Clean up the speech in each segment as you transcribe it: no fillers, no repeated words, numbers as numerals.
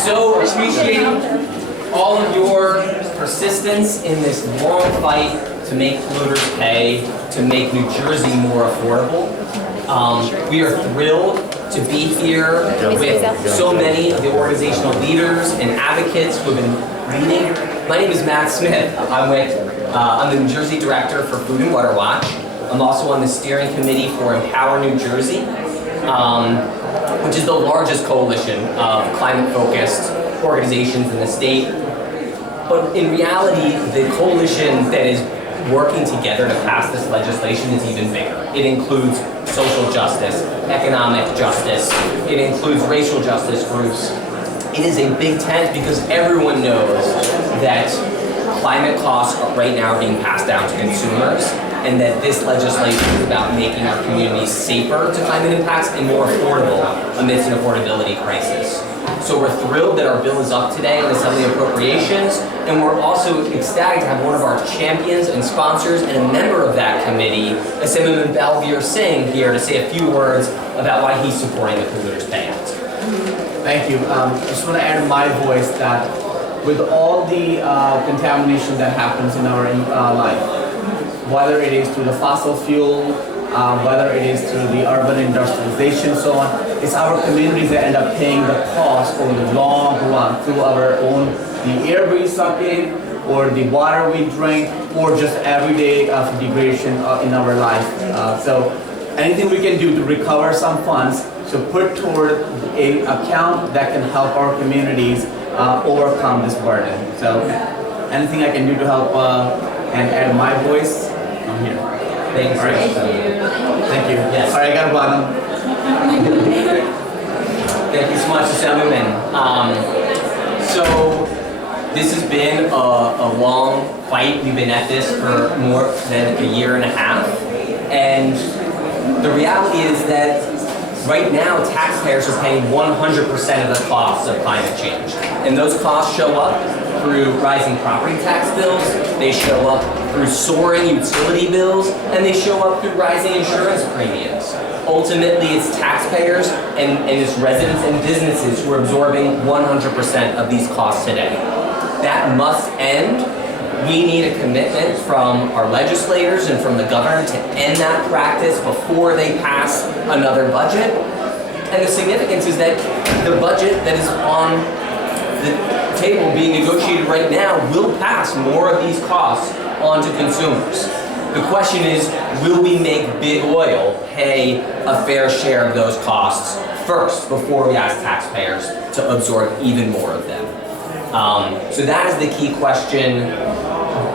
so appreciate all of your persistence in this long fight to make polluters pay, to make New Jersey more affordable. We are thrilled to be here with so many of the organizational leaders and advocates who have been leading. My name is Matt Smith. I'm the New Jersey Director for Food and Water Watch. I'm also on the steering committee for Empower New Jersey, which is the largest coalition of climate-focused organizations in the state. But in reality, the coalition that is working together to pass this legislation is even bigger. It includes social justice, economic justice, it includes racial justice groups. It is a big tent because everyone knows that climate costs right now are being passed down to consumers, and that this legislation is about making our communities safer to climate impacts and more affordable amidst an affordability crisis. So we're thrilled that our bill is up today in Assembly Appropriations, and we're also ecstatic to have one of our champions and sponsors and a member of that committee, Assemblyman Balveer Singh, here to say a few words about why he's supporting the Polluters Payout. Thank you. I just want to add my voice that with all the contamination that happens in our life, whether it is through the fossil fuel, whether it is through the urban industrialization, so on, it's our communities that end up paying the cost over the long run through our own, the air we suck in, or the water we drink, or just everyday degradation in our life. So anything we can do to recover some funds to put toward an account that can help our communities overcome this burden. So anything I can do to help and add my voice, I'm here. Thanks. All right. Thank you. Yes. All right, I got a bottom. Thank you so much, Assemblyman. So this has been a long fight. We've been at this for more than a year and a half. And the reality is that right now, taxpayers are paying 100% of the costs of climate change. And those costs show up through rising property tax bills, they show up through soaring utility bills, and they show up through rising insurance premiums. Ultimately, it's taxpayers and it's residents and businesses who are absorbing 100% of these costs today. That must end. We need a commitment from our legislators and from the governor to end that practice before they pass another budget. And the significance is that the budget that is on the table being negotiated right now will pass more of these costs on to consumers. The question is, will we make big oil pay a fair share of those costs first before we ask taxpayers to absorb even more of them? So that is the key question.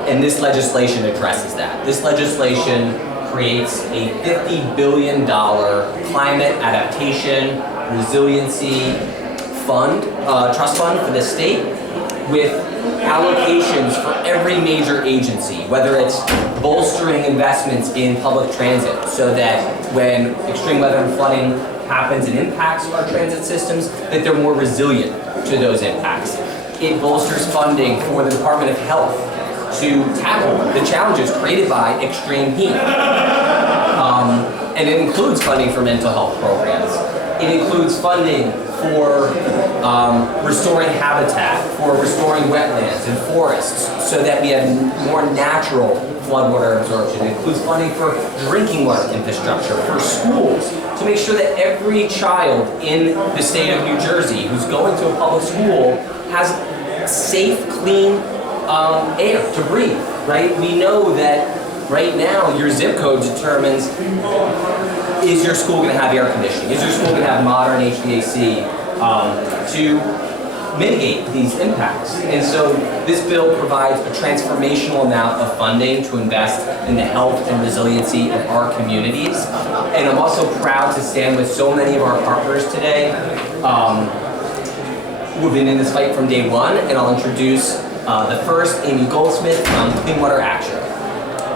And this legislation addresses that. This legislation creates a $50 billion climate adaptation resiliency fund, trust fund for the state, with allocations for every major agency, whether it's bolstering investments in public transit so that when extreme weather and flooding happens and impacts our transit systems, that they're more resilient to those impacts. It bolsters funding for the Department of Health to tackle the challenges created by extreme heat. And it includes funding for mental health programs. It includes funding for restoring habitat, for restoring wetlands and forests so that we have more natural floodwater absorption. It includes funding for drinking water infrastructure, for schools, to make sure that every child in the state of New Jersey who's going to a public school has safe, clean air to breathe, right? We know that right now your zip code determines, is your school going to have air conditioning? Is your school going to have modern HVAC to mitigate these impacts? And so this bill provides a transformational amount of funding to invest in the health and resiliency of our communities. And I'm also proud to stand with so many of our partners today who have been in this fight from day one. And I'll introduce the first, Amy Goldsmith from Clean Water Action.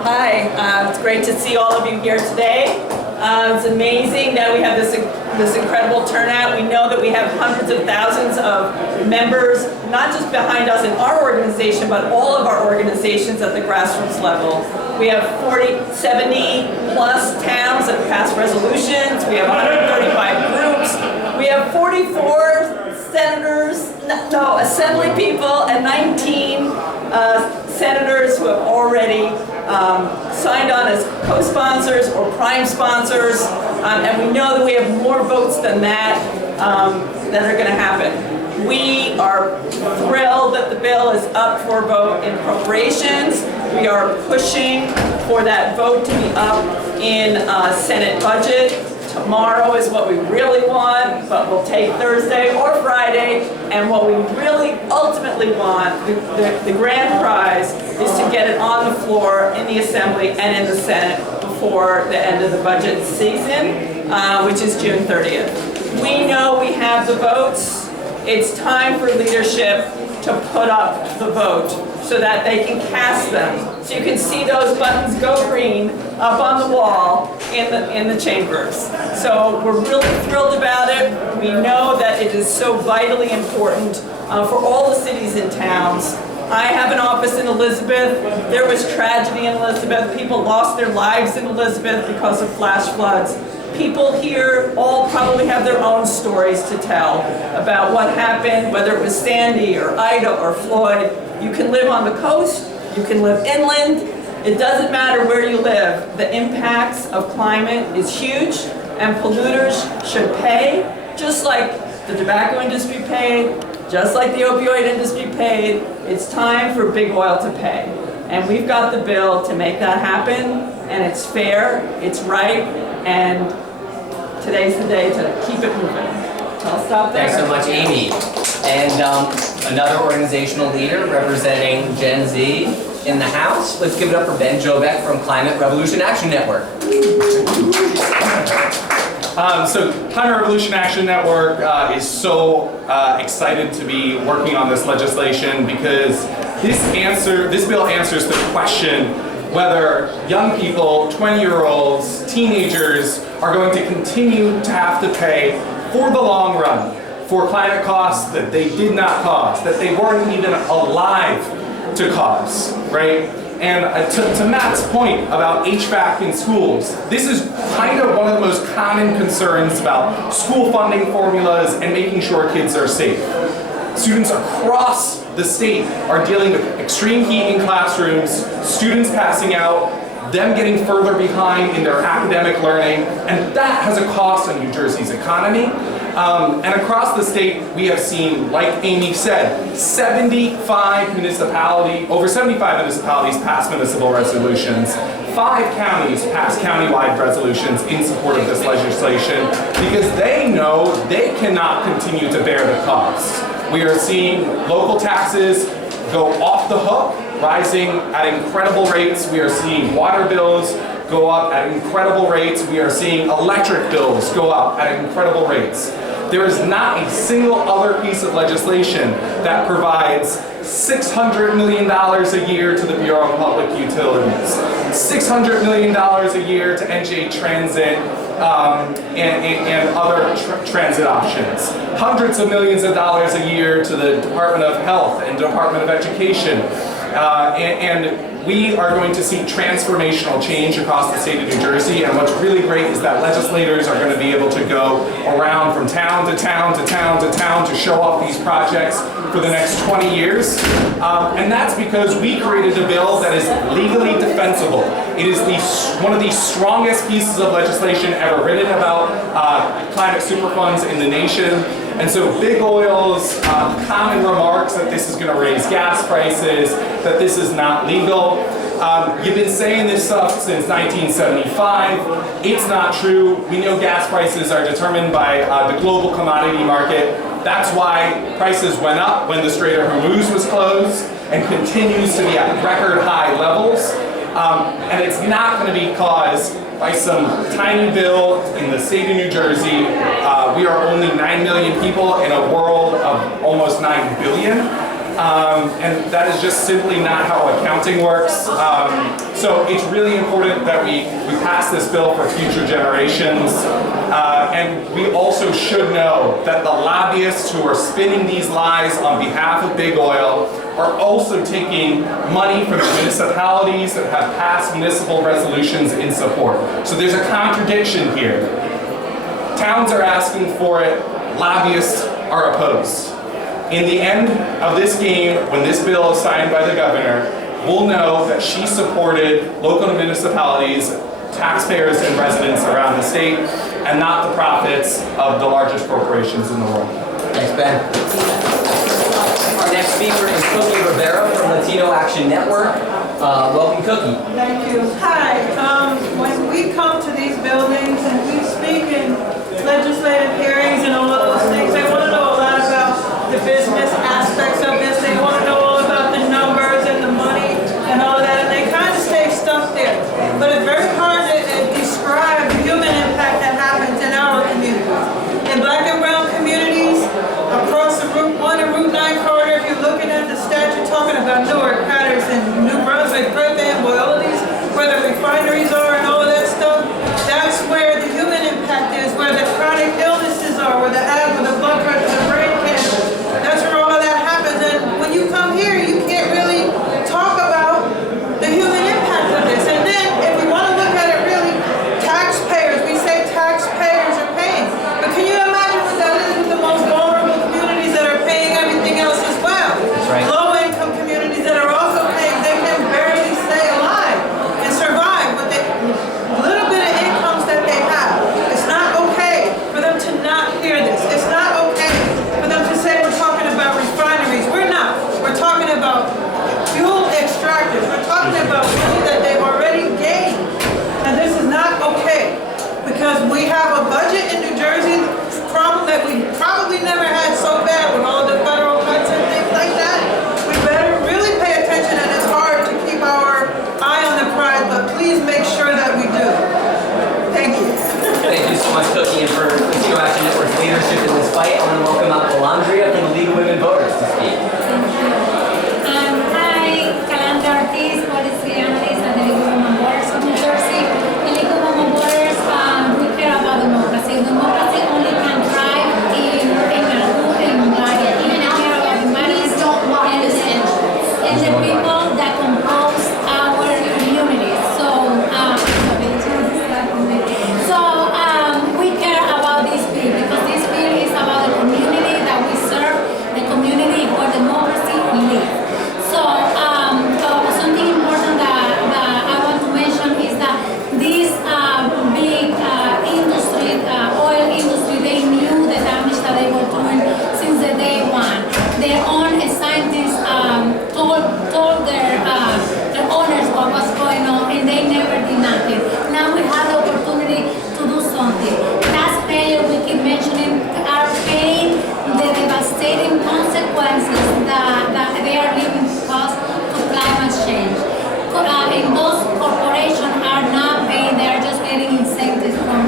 Hi, it's great to see all of you here today. It's amazing that we have this incredible turnout. We know that we have hundreds of thousands of members, not just behind us in our organization, but all of our organizations at the grassroots level. We have 70 plus towns that have passed resolutions. We have 135 groups. We have 44 senators, no, assembly people and 19 senators who have already signed on as co-sponsors or prime sponsors, and we know that we have more votes than that that are going to happen. We are thrilled that the bill is up for vote in appropriations. We are pushing for that vote to be up in Senate budget. Tomorrow is what we really want, but we'll take Thursday or Friday. And what we really ultimately want, the grand prize, is to get it on the floor in the Assembly and in the Senate before the end of the budget season, which is June 30th. We know we have the votes. It's time for leadership to put up the vote so that they can cast them. So you can see those buttons go green up on the wall in the chambers. So we're really thrilled about it. We know that it is so vitally important for all the cities and towns. I have an office in Elizabeth. There was tragedy in Elizabeth. People lost their lives in Elizabeth because of flash floods. People here all probably have their own stories to tell about what happened, whether it was Sandy or Ida or Floyd. You can live on the coast, you can live inland. It doesn't matter where you live. The impacts of climate is huge, and polluters should pay, just like the tobacco industry paid, just like the opioid industry paid. It's time for big oil to pay. And we've got the bill to make that happen, and it's fair, it's right, and today's the day to keep it moving. I'll stop there. Thanks so much, Amy. And another organizational leader representing Gen Z in the House. Let's give it up for Ben Jovek from Climate Revolution Action Network. So Climate Revolution Action Network is so excited to be working on this legislation because this bill answers the question whether young people, 20-year-olds, teenagers are going to continue to have to pay for the long run for climate costs that they did not cause, that they weren't even alive to cause, right? And to Matt's point about HVAC in schools, this is kind of one of the most common concerns about school funding formulas and making sure kids are safe. Students across the state are dealing with extreme heat in classrooms, students passing out, them getting further behind in their academic learning, and that has a cost on New Jersey's economy. And across the state, we have seen, like Amy said, over 75 municipalities pass municipal resolutions. 5 counties pass countywide resolutions in support of this legislation because they know they cannot continue to bear the costs. We are seeing local taxes go off the hook, rising at incredible rates. We are seeing water bills go up at incredible rates. We are seeing electric bills go up at incredible rates. There is not a single other piece of legislation that provides $600 million a year to the Bureau of Public Utilities, $600 million a year to NJ Transit and other transit options, hundreds of millions of dollars a year to the Department of Health and Department of Education. And we are going to see transformational change across the state of New Jersey, and what's really great is that legislators are going to be able to go around from town to town to town to town to show off these projects for the next 20 years. And that's because we created a bill that is legally defensible. It is one of the strongest pieces of legislation ever written about climate superfunds in the nation. And so Big Oil's common remarks that this is going to raise gas prices, that this is not legal. You've been saying this stuff since 1975. It's not true. We know gas prices are determined by the global commodity market. That's why prices went up when the Strait of Hormuz was closed and continues to be at record high levels. And it's not going to be caused by some tiny bill in the state of New Jersey. We are only 9 million people in a world of almost 9 billion. And that is just simply not how accounting works. So it's really important that we pass this bill for future generations. And we also should know that the lobbyists who are spinning these lies on behalf of Big Oil are also taking money from the municipalities that have passed municipal resolutions in support. So there's a contradiction here. Towns are asking for it, lobbyists are opposed. In the end of this game, when this bill is signed by the governor, we'll know that she supported local municipalities, taxpayers, and residents around the state, and not the profits of the largest corporations in the world. Thanks, Ben. Our next speaker is Cookie Rivera from Latino Action Network. Welcome, Cookie. Thank you. Hi. When we come to these buildings and we speak in legislative hearings and all of those things, they want to know a lot about the business aspects of this. They want to know all about the numbers and the money and all of that, and they kind of stay stuck there. But it's very hard to describe the human impact that happens in our communities. In black and brown communities, across the Route 1 and Route 9 corridor, if you're looking at the stats, you're talking about Newark, Patterson, New Brunswick, Griffin, where all of these, where the refineries are and all of that stuff, that's where the human impact is, where the chronic illnesses are, where the asthma, the blood pressure, the brain cancer. That's where all of that happens. And when you come here, you can't really talk about the human impact of this. And then, if we want to look at it really, taxpayers, we say taxpayers are paying. But can you imagine what that is with the most vulnerable communities that are paying everything else as well? That's right. Low-income communities that are also paying, they can barely stay alive and survive with the little bit of incomes that they have. It's not okay for them to not hear this. It's not okay for them to say we're talking about refineries. We're not. We're talking about fuel extractors. We're talking about money that they've already gained. And this is not okay because we have a budget in New Jersey problem that we probably never had so bad with all the federal cuts and things like that. We better really pay attention, and it's hard to keep our eye on the prize, but please make sure that we do. Thank you. Thank you so much, Cookie, and for Latino Action Network's leadership in this fight. I want to welcome out Calandria from the League of Women Voters to speak. Hi, Calandria Ortiz, policy analyst at the League of Women Voters of New Jersey. The League of Women Voters, we care about democracy. Democracy only can thrive in a good environment. Even if we care about humanities and the people that compose our communities. We care about this bill because this bill is about the community that we serve, the community where democracy lives. Something important that I want to mention is that this big industry, oil industry, they knew the damage that they were doing since the day one. Their own scientists told their owners what was going on, and they never did nothing. Now we have the opportunity to do something. Taxpayers, we keep mentioning, are paying the devastating consequences that they are living because of climate change. And those corporations are not paying, they are just getting incentives from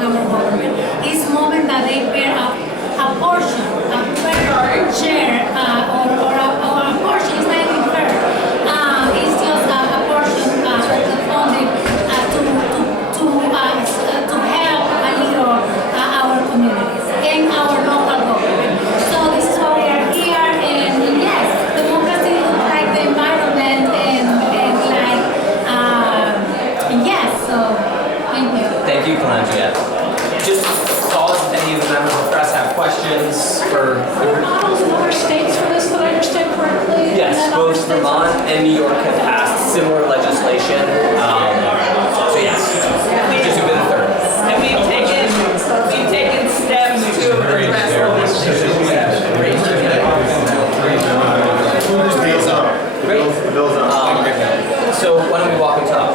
our government. It's moment that they bear a portion, a fair share, or a portion, it's not even fair. It's just a portion of the funding to help a little our communities and our local government. So this is why we are here, and yes, democracy looks like the environment and like, yes, so thank you. Thank you, Calandria. Just pause if any of the members of the press have questions for the group. Other states for this, that I understand correctly? Yes, both Vermont and New York have passed similar legislation. So yes, just a bit of third. And we've taken steps to address all this. Great. So why don't we walk and talk?